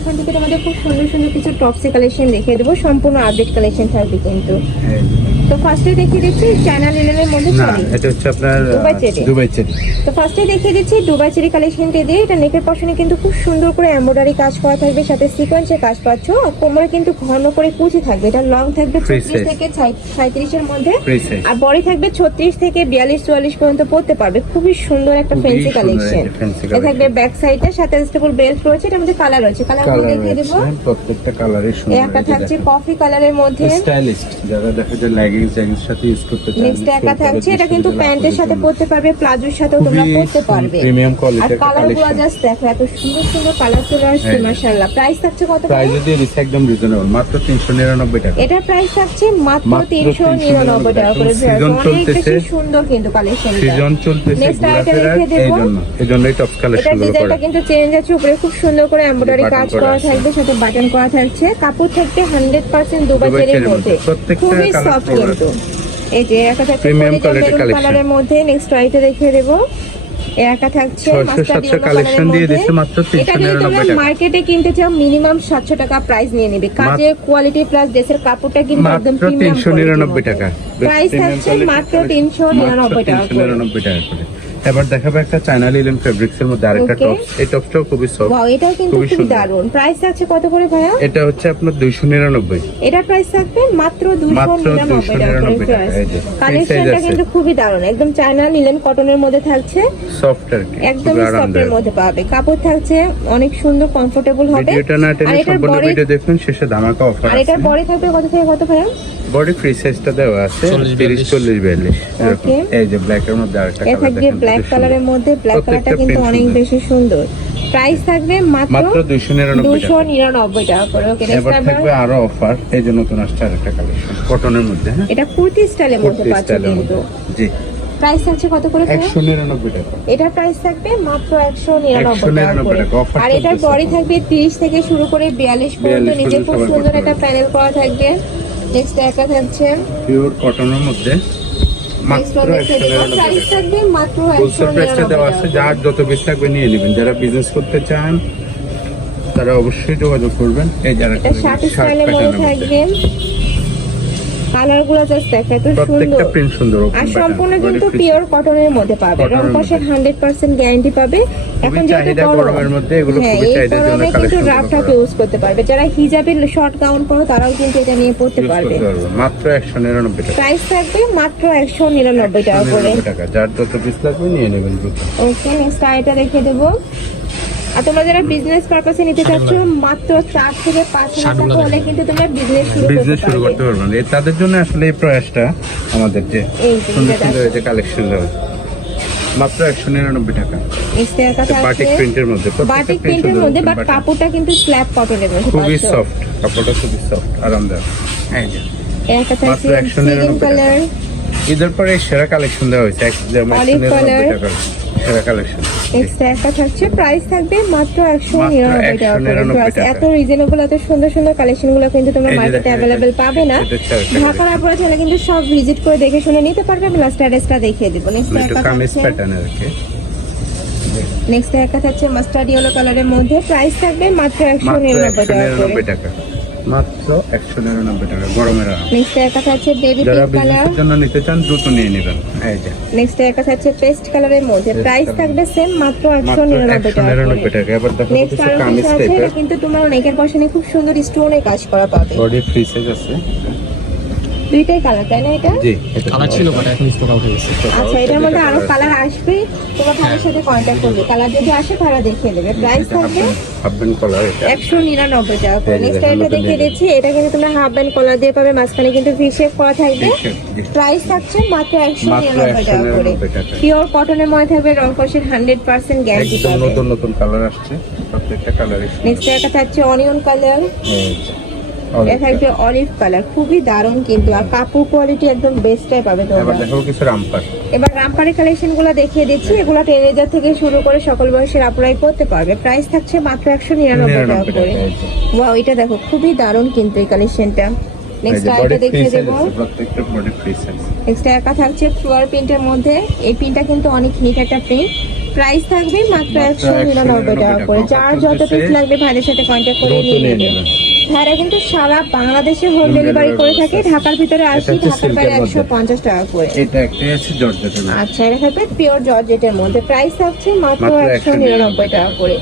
এখান থেকে তোমাদের খুব সুন্দর সুন্দর কিছু টপসি কালেকশন দেখিয়ে দেবো, সম্পূর্ণ আপডেট কালেকশন থাকবে কিন্তু। তো ফার্স্টে দেখিয়ে দিচ্ছি চায়না লিনেনের মধ্যে, এটা হচ্ছে আপনার দুবাই চেরি। তো ফার্স্টে দেখিয়ে দিচ্ছি দুবাই চেরি কালেকশনটা দিয়ে। এটা নেকের পশনে কিন্তু খুব সুন্দর করে এমব্রয়ডারি কাজ করা থাকবে, সাথে সিকোয়েন্সের কাজ পাচ্ছ। কোমরে কিন্তু ঘন করে কুচি থাকবে। এটা লং থাকবে 36 থেকে 37 এর মধ্যে, আর বডি থাকবে 36 থেকে 42-44 পর্যন্ত পড়তে পারবে। খুবই সুন্দর একটা ফ্যান্সি কালেকশন। এটা থাকবে ব্যাক সাইডে, সাথে অ্যাডজাস্টেবল বেল্ট রয়েছে। এটার মধ্যে কালার রয়েছে, কালারগুলো দেখিয়ে দেব। প্রত্যেকটা কালারই সুন্দর। একটা থাকছে কফি কালারের মধ্যে, স্টাইলিস্ট, যারা দেখা যায় লেগিংস এর সাথে ইউজ করতে চান। নেক্সট একটা থাকছে, এটা কিন্তু প্যান্টের সাথে পরতে পারবে, প্লাজোর সাথেও তোমরা পরতে পারবে। প্রিমিয়াম কোয়ালিটির আর কালারগুলো জাস্ট দেখো, এত সুন্দর সুন্দর কালার চলে আসছে মাশাআল্লাহ। প্রাইস থাকছে কত? প্রাইস যদি একদম রিজনেবল, মাত্র 399 টাকা। এটা প্রাইস থাকছে মাত্র 399 টাকা করে। সিজন চলতেছে, সুন্দর কিন্তু কালেকশনটা। সিজন চলতেছে, নেক্সট আইটেম রেখে দেব। এইজন্যই টপ কালেকশন এটা গুলো করা। ডিজাইনটা কিন্তু চেঞ্জ আছে, উপরে খুব সুন্দর করে এমব্রয়ডারি কাজ করা থাকবে, সাথে বাটন করা থাকছে। কাপড় থাকবে 100% দুবাই চেরির মধ্যে, খুবই সফট কিন্তু। এই যে একটা থাকছে প্রিমিয়াম কোয়ালিটি কালারের মধ্যে। নেক্সট আইটে দেখিয়ে দেব। একা থাকছে 600 কালেকশন দিয়ে দিচ্ছে মাত্র 399 টাকা। মার্কেটে কিনতে চাও মিনিমাম 700 টাকা প্রাইস নিয়ে নেবে। কাজের কোয়ালিটি প্লাস ড্রেসের কাপড়টা কিন্তু একদম প্রিমিয়াম 399 টাকা। প্রাইস থাকছে মাত্র 399 টাকা করে। এবার দেখাবো একটা চায়না লিনেন ফেব্রিক্স এর মধ্যে আরেকটা টপ। এই টপটাও খুবই সফট। ওয়াও, এটাও কিন্তু খুব দারুণ। প্রাইস আছে কত করে ভাইয়া? এটা হচ্ছে আপনার 299। এটা প্রাইস থাকবে মাত্র 299 টাকা করে। কালেকশনটা কিন্তু খুবই দারুণ, একদম চায়না লিনেন কটনের মধ্যে থাকছে, সফট আর কি, একদম সফটের মধ্যে পাবে। কাপড় থাকছে অনেক সুন্দর, কমফোর্টেবল হবে। ভিডিওটা না টেনে সম্পূর্ণ ভিডিও দেখুন, শেষে ধামাকা অফার আছে। আর এটার বডি থাকবে কত থেকে কত ভাইয়া? বডি ফ্রি সাইজটা দেওয়া আছে 30-40-42। ওকে, এই যে ব্ল্যাক এর মধ্যে আরেকটা এটা থাকবে ব্ল্যাক কালারের মধ্যে। ব্ল্যাক কালারটা কিন্তু অনেক বেশি সুন্দর। প্রাইস থাকবে মাত্র 299 টাকা করে। ওকে, এবার থাকবে আরো অফার। এই যে নতুন আসছে আরেকটা কালেকশন কটনের মধ্যে। হ্যাঁ, এটা কুর্তি স্টাইলের মধ্যে পাচ্ছেন কিন্তু। জি, প্রাইস থাকছে কত করে? 199 টাকা। এটার প্রাইস থাকবে মাত্র 199 টাকা করে। অফার আর এটার বডি থাকবে 30 থেকে শুরু করে 42 পর্যন্ত। নিচে খুব সুন্দর একটা প্যানেল করা থাকবে। নেক্সট একটা থাকছে পিওর কটনের মধ্যে, মাত্র 199 প্রাইস থাকবে মাত্র হোলসেল প্রাইসটা দেওয়া আছে। 199 যার যত বেশি থাকবে নিয়ে নেবেন। যারা বিজনেস করতে চান তারা অবশ্যই যোগাযোগ করবেন। এই যারা এটা শার্ট স্টাইলের মধ্যে থাকবে। কালারগুলো জাস্ট দেখো, এত সুন্দর। প্রত্যেকটা প্রিন্ট সুন্দর। আর সম্পূর্ণ কিন্তু পিওর কটনের মধ্যে পাবে। রং কষের 100% গ্যারান্টি পাবে। এখন যেহেতু গরমের মধ্যে এগুলো খুবই চাহিদা জন্য কিন্তু কালেকশন রাফ টাফ ইউজ করতে পারবে। যারা হিজাবের শর্ট গাউন পরো তারাও কিন্তু এটা নিয়ে পড়তে পারবে। মাত্র 199 টাকা। প্রাইস থাকবে মাত্র 199 টাকা করে। যার যত পিস লাগবে নিয়ে নেবেন। ওকে, নেক্সট আইটা দেখে দেবো। আর তোমরা যারা বিজনেস পারপাসে নিতে চাচ্ছ, মাত্র 4 থেকে 5,000 টাকা হলে কিন্তু তোমরা বিজনেস শুরু করতে পারবে। তাদের জন্য আসলে এই প্রয়াসটা আমাদের, যে সুন্দর সুন্দর যে কালেকশন দেওয়া মাত্র 199 টাকা। বাটিক প্রিন্টের মধ্যে, বাটিক প্রিন্টের মধ্যে, বাট কাপড়টা কিন্তু স্ল্যাব কটনের মধ্যে, খুবই সফট। কাপড়টা খুবই সফট, আরামদায়ক। এই যে একটা থাকছে গ্রিন কালার। ঈদের পরে সেরা কালেকশন দেওয়া হয়েছে, অলিভ কালার সেরা কালেকশন। এক্সট্রা একটা থাকছে, প্রাইস থাকবে মাত্র 199 টাকা করে। এত রিজনেবল, এত সুন্দর সুন্দর কালেকশন গুলো কিন্তু তোমরা মার্কেটে অ্যাভেলেবেল পাবে না। ঢাকার উপরে চলে কিন্তু সব ভিজিট করে দেখে শুনে নিতে পারবে। আমি লাস্ট অ্যাড্রেসটা দেখিয়ে দেবো। নেক্সট একটা থাকছে মাস্টার্ড ইয়েলো কালারের মধ্যে। প্রাইস থাকবে মাত্র 199 টাকা। মাত্র 199 টাকা গরমের। নেক্সট একটা থাকছে বেবি পিঙ্ক কালার, জন্য নিতে চান দ্রুত নিয়ে নেবেন। এই যে নেক্সট একটা থাকছে পেস্ট কালারের মধ্যে। প্রাইস থাকবে সেম মাত্র 199 টাকা। এবার দেখো নেক্সট কামিজ টাইপের, এটা কিন্তু তোমার অনেকের পছন্দে খুব সুন্দর স্টোনের কাজ করা পাবে। বডি ফ্রি সাইজ আছে। দুইটাই কালার, তাই না? এটা জি, কালার ছিল বাট এখন স্টক আউট হয়ে গেছে। আচ্ছা, এটার মধ্যে আরো কালার আসবে। তোমার ভাইয়ের সাথে কন্টাক্ট করবে, কালার যদি আসে তারা দেখিয়ে দেবে। প্রাইস থাকবে হাফ ব্যান্ড কলার, এটা 199 টাকা করে। নেক্সট এটা দেখিয়ে দিচ্ছি। এটা কিন্তু তোমরা হাফ ব্যান্ড কলার দিয়ে পাবে, মাঝখানে কিন্তু ভি শেপ করা থাকবে। প্রাইস থাকছে মাত্র 199 টাকা করে। পিওর কটনের মধ্যে থাকবে, রং কষের 100% গ্যারান্টি পাবে। নতুন নতুন কালার আসছে, প্রত্যেকটা কালারে। নেক্সট এটা থাকছে অনিয়ন কালার, এটা থাকবে অলিভ কালার। খুবই দারুণ কিন্তু, আর কাপড় কোয়ালিটি একদম বেস্টটাই পাবে তোমরা। এবার দেখো কিছু রামপার। এবার রামপারের কালেকশনগুলো দেখিয়ে দিচ্ছি। এগুলো টিনেজার থেকে শুরু করে সকল বয়সের আপুরাই করতে পারবে। প্রাইস থাকছে মাত্র 199 টাকা করে। ওয়াও, এটা দেখো খুবই দারুণ কিন্তু এই কালেকশনটা। নেক্সট আইটা দেখিয়ে দেবো। প্রত্যেকটা বডি ফ্রি সাইজ। নেক্সট একা থাকছে ফ্লোয়ার প্রিন্টের মধ্যে। এই প্রিন্টটা কিন্তু অনেক হিট একটা প্রিন্ট। প্রাইস থাকবে মাত্র মাত্র 199 টাকা করে। টাকা। যার যত পিস লাগবে ভাইদের সাথে কন্ট্যাক্ট করে দ্রুত নিয়ে নিয়ে নেবেন। নেবেন। ভাইরা কিন্তু সারা বাংলাদেশে হোম Home ডেলিভারি delivery করে থাকে। ব্যবস্থা। ঢাকার ভিতরে 80, এটা হচ্ছে ঢাকার বাইরে silk এর মধ্যে। 150 টাকা করে। এটা একটা আছে জর্জেটের মধ্যে। আচ্ছা, এটা থাকবে পিওর জর্জেটের মধ্যে। প্রাইস থাকছে মাত্র মাত্র 199 টাকা করে।